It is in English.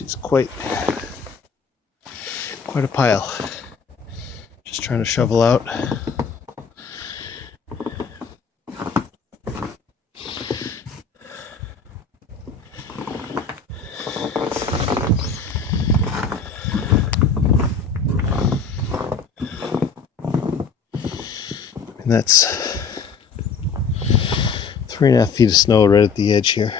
It's quite a pile. Just trying to shovel out. And that's 3.5 feet of snow right at the edge here.